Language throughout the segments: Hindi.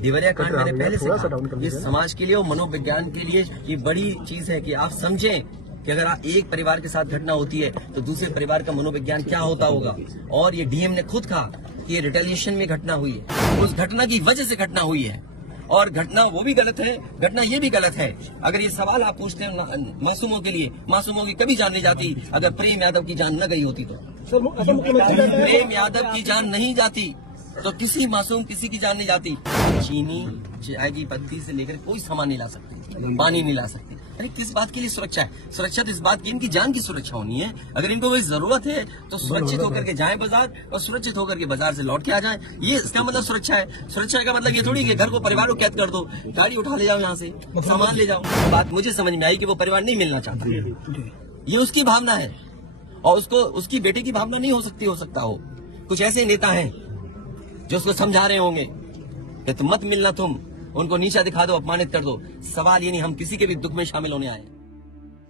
देवरिया कांड मैंने पहले से कहा, ये समाज के लिए और मनोविज्ञान के लिए ये बड़ी चीज है कि आप समझें कि अगर एक परिवार के साथ घटना होती है तो दूसरे परिवार का मनोविज्ञान क्या होता होगा। और ये डीएम ने खुद कहा कि ये रिटेलिएशन में घटना हुई है, उस घटना की वजह से घटना हुई है और घटना वो भी गलत है, घटना ये भी गलत है। अगर ये सवाल आप पूछते हैं मासूमों के लिए, मासूमों की कभी जान नहीं जाती अगर प्रेम यादव की जान न गई होती तो। प्रेम यादव की जान नहीं जाती तो किसी मासूम किसी की जान नहीं जाती। चीनी चाय की पत्ती से लेकर कोई सामान नहीं ला सकते, पानी नहीं ला सकते। अरे किस बात के लिए सुरक्षा है? सुरक्षा तो इस बात की इनकी जान की सुरक्षा होनी है। अगर इनको कोई जरूरत है तो सुरक्षित होकर के जाएं बाजार और सुरक्षित होकर के बाजार से लौट के आ जाएं। ये इसका मतलब सुरक्षा है। सुरक्षा का मतलब ये थोड़ी कि घर को परिवार को कैद कर दो, गाड़ी उठा ले जाओ, यहाँ से सामान ले जाओ। बात मुझे समझ में आई कि वो परिवार नहीं मिलना चाहता, ये उसकी भावना है और उसको उसकी बेटे की भावना नहीं हो सकता हो। कुछ ऐसे नेता हैं जो उसको समझा रहे होंगे कि तुम मत मिलना, तुम उनको नीचा दिखा दो, अपमानित कर दो। सवाल ये नहीं हम किसी के भी दुख में शामिल होने आए।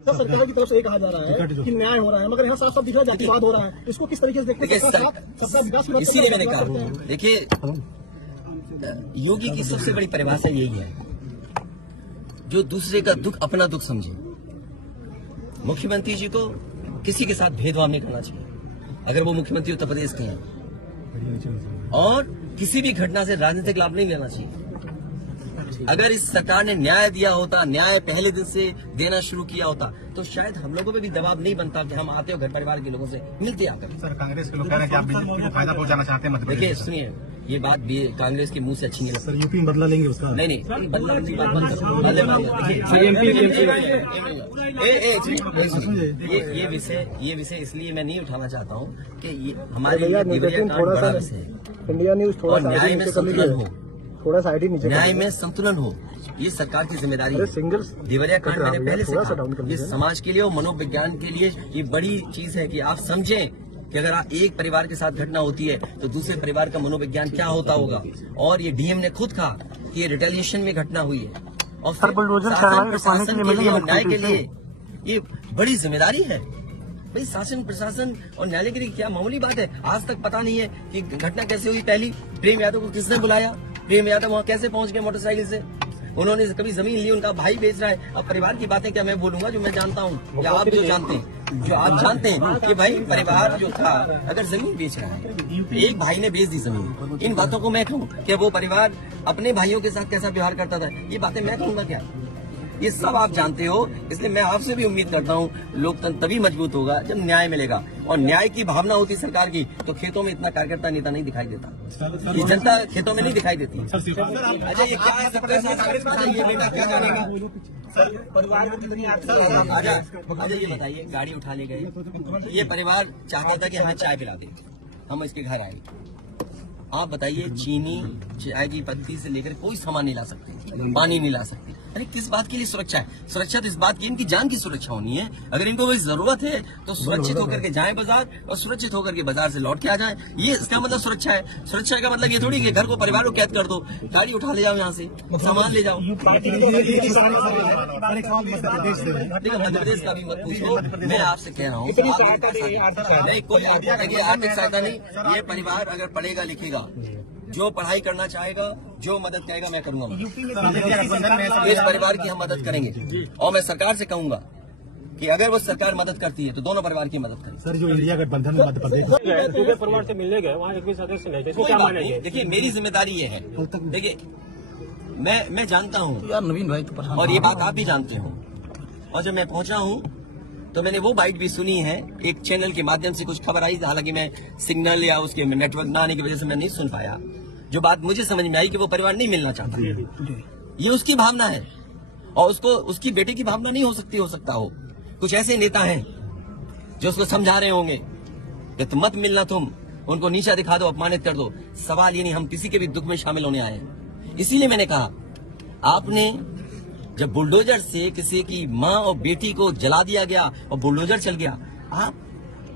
सरकार की तरफ से ये कहा जा रहा है कि न्याय हो रहा है, मगर यहाँ साफ साफ दिख रहा है जातिवाद हो रहा है। इसको किस तरीके से देखते हैं? इसीलिए मैंने कहा, देखिए योगी की सबसे बड़ी परिभाषा यही है, जो दूसरे का दुख अपना दुख समझे। मुख्यमंत्री जी को किसी के साथ भेदभाव नहीं करना चाहिए अगर वो मुख्यमंत्री उत्तर प्रदेश के हैं, और किसी भी घटना से राजनीतिक लाभ नहीं लेना चाहिए। अगर इस सरकार ने न्याय दिया होता, न्याय पहले दिन से देना शुरू किया होता, तो शायद हम लोगों पे भी दबाव नहीं बनता कि हम आते हो घर परिवार के लोगों से मिलते आकर। सर कांग्रेस के लोग कह रहे हैं कि आप बीजेपी को फायदा पहुंचाना चाहते हैं। देखिए सुनिए, ये बात भी कांग्रेस के मुंह से अच्छी नहीं लगती। सर यूपी में बदला लेंगे उसका? नहीं बदला की बात बंद करो। ये विषय इसलिए मैं नहीं उठाना चाहता हूँ कि ये हमारे लिए देवरिया कांड बड़ा विषय है। इंडिया न्यूज थोड़ा न्याय में संतुलन हो, थोड़ा साइड ही नीचे, न्याय में संतुलन हो, ये सरकार की जिम्मेदारी है। देवरिया कांड मैंने पहले से कहा, ये समाज के लिए और मनोविज्ञान के लिए ये बड़ी चीज है कि आप समझें कि अगर एक परिवार के साथ घटना होती है तो दूसरे परिवार का मनोविज्ञान क्या होता होगा। और ये डीएम ने खुद कहा कि ये रिटेलिएशन में घटना हुई है और शासन के लिए और न्याय के लिए ये बड़ी जिम्मेदारी है। भाई शासन प्रशासन और न्यायालय के लिए क्या मामूली बात है? आज तक पता नहीं है कि घटना कैसे हुई। पहली प्रेम यादव को किसने बुलाया, प्रेम यादव वहाँ कैसे पहुंच गए मोटरसाइकिल से, उन्होंने कभी जमीन ली, उनका भाई बेच रहा है। अब परिवार की बातें क्या मैं बोलूंगा जो मैं जानता हूँ या आप जो आप जानते हैं कि भाई परिवार जो था अगर जमीन बेच रहा है, एक भाई ने बेच दी जमीन, इन बातों को मैं कहूँ कि वो परिवार अपने भाइयों के साथ कैसा व्यवहार करता था, ये बातें मैं कहूँगा क्या? ये सब आप जानते हो। इसलिए मैं आपसे भी उम्मीद करता हूँ लोकतंत्र तभी मजबूत होगा जब न्याय मिलेगा। और न्याय की भावना होती सरकार की तो खेतों में इतना कार्यकर्ता नेता नहीं दिखाई देता, ये जनता खेतों में नहीं दिखाई देती। अच्छा ये क्या है सबके साथ, ये बेटा क्या जानेगा? आजा ये बताइए, गाड़ी उठा ले गए, ये परिवार चाहता था कि हाँ चाय पिला दे, हम इसके घर आए। आप बताइए चीनी चाय की पत्ती से लेकर कोई सामान नहीं ला सकते, पानी नहीं ला सकते। अरे किस बात के लिए सुरक्षा है? सुरक्षा तो इस बात की इनकी जान की सुरक्षा होनी है। अगर इनको कोई जरूरत है तो सुरक्षित होकर के जाएं बाजार और सुरक्षित होकर के बाजार से लौट के आ जाएं। ये इसका मतलब सुरक्षा है। सुरक्षा का मतलब ये थोड़ी कि घर को परिवार को कैद कर दो, गाड़ी उठा ले जाओ, यहाँ से सामान ले जाओ। देखिए मध्य प्रदेश का भी मत पूछो, मैं आपसे कह रहा हूँ नहीं कोई आर्थिक सहायता नहीं। ये परिवार अगर पढ़ेगा लिखेगा, जो पढ़ाई करना चाहेगा, जो मदद करेगा मैं करूंगा। इस परिवार की हम मदद करेंगे और मैं सरकार से कहूंगा कि अगर वो सरकार मदद करती है तो दोनों परिवार की मदद करें। सर जो इंडिया गठबंधन में मध्य प्रदेश परिवार से मिलने गए वहाँ एक भी सदस्य नहीं, कोई बात नहीं। देखिए मेरी जिम्मेदारी ये है, देखिए मैं जानता हूँ यार नवीन भाई तो और ये बात आप भी जानते हो। और जब मैं पहुंचा हूँ तो मैंने वो बाइट भी सुनी है, एक चैनल के माध्यम से कुछ खबर आई, हालांकि मैं सिग्नल या उसके नेटवर्क न आने की वजह से मैं नहीं सुन पाया। जो बात मुझे समझ में आई कि वो परिवार नहीं मिलना चाहता, ये उसकी भावना है और उसको उसकी बेटे की भावना नहीं हो सकता हो। कुछ ऐसे नेता हैं जो उसको समझा रहे होंगे कि तुम मत मिलना, तुम उनको नीचा दिखा दो, अपमानित कर दो। सवाल ये नहीं हम किसी के भी दुख में शामिल होने आए हैं। इसीलिए मैंने कहा, आपने जब बुलडोजर से किसी की माँ और बेटी को जला दिया गया और बुलडोजर चल गया, आप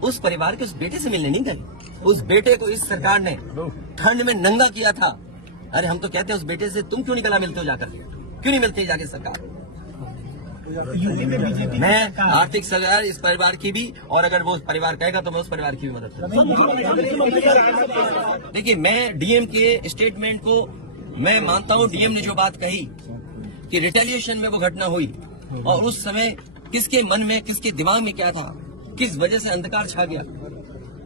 उस परिवार के उस बेटे से मिलने नहीं गए। उस बेटे को इस सरकार ने ठंड में नंगा किया था। अरे हम तो कहते हैं उस बेटे से तुम क्यों निकला मिलते हो जाकर, क्यों नहीं मिलते जाके सरकार? मैं आर्थिक सहायता इस परिवार की भी, और अगर वो परिवार कहेगा तो मैं उस परिवार की भी मदद करूंगा। देखिए मैं डीएम के स्टेटमेंट को मैं मानता हूं डीएम ने जो बात कही कि रिटेलिएशन में वो घटना हुई और उस समय किसके मन में, किसके दिमाग में क्या था, किस वजह से अंधकार छा गया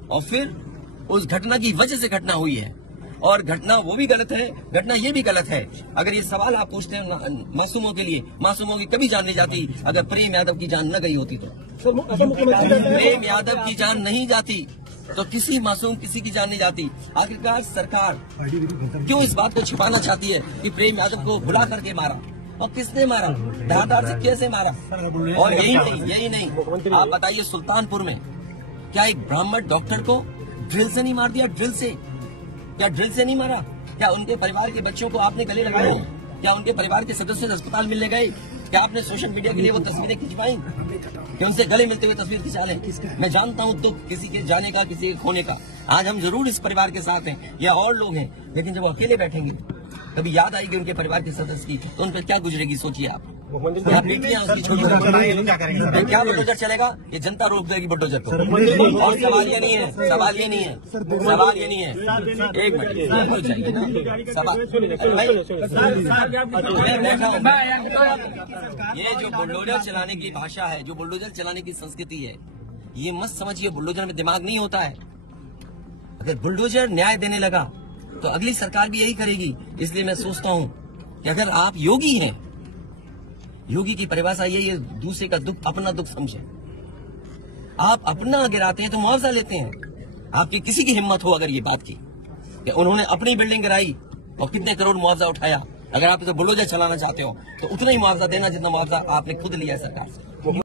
और फिर उस घटना की वजह से घटना हुई है। और घटना वो भी गलत है, घटना ये भी गलत है। अगर ये सवाल आप पूछते हैं मासूमों के लिए, मासूमों की कभी जान नहीं जाती अगर प्रेम यादव की जान न गई होती तो। प्रेम यादव की जान नहीं जाती तो किसी मासूम किसी की जान नहीं जाती। आखिरकार सरकार क्यों इस बात को छिपाना चाहती है कि प्रेम यादव को भुला करके मारा, और किसने मारा, धारदार से कैसे मारा। और यही नहीं आप बताइए सुल्तानपुर में क्या एक ब्राह्मण डॉक्टर को ड्रिल से नहीं मार दिया? ड्रिल से, क्या ड्रिल से नहीं मारा? क्या उनके परिवार के बच्चों को आपने गले लगाए? क्या उनके परिवार के सदस्य अस्पताल मिलने गए? क्या आपने सोशल मीडिया के लिए वो तस्वीरें खिंचवाई कि उनसे गले मिलते हुए तस्वीर खिंचा लें? मैं जानता हूं दुख किसी के जाने का, किसी के खोने का। आज हम जरूर इस परिवार के साथ हैं या और लोग हैं, लेकिन जब वो अकेले बैठेंगे कभी याद आएगी उनके परिवार के सदस्य की तो उन पर क्या गुजरेगी सोचिए आप। क्या बेटियां उसकी छोटी क्या बुलडोजर चलेगा? ये जनता रोक देगी बुलडोजर को। और सवाल ये नहीं है, सवाल ये नहीं है, सवाल ये नहीं है। एक मिनट हो जाएगी ना सवाल। मैं बैठा हूँ, ये जो बुलडोजर चलाने की भाषा है, जो बुलडोजर चलाने की संस्कृति है, ये मत समझिए बुलडोजर में दिमाग नहीं होता है। अगर बुलडोजर न्याय देने लगा तो अगली सरकार भी यही करेगी। इसलिए मैं सोचता हूं कि अगर आप योगी हैं, योगी की परिभाषा यही है, दूसरे का दुख अपना दुख समझे। आप अपना गिराते हैं तो मुआवजा लेते हैं। आपकी किसी की हिम्मत हो अगर ये बात की कि उन्होंने अपनी बिल्डिंग गिराई और कितने करोड़ मुआवजा उठाया, अगर आप इसे बुलडोजर चलाना चाहते हो तो उतना ही मुआवजा देना जितना मुआवजा आपने खुद लिया है सरकार से।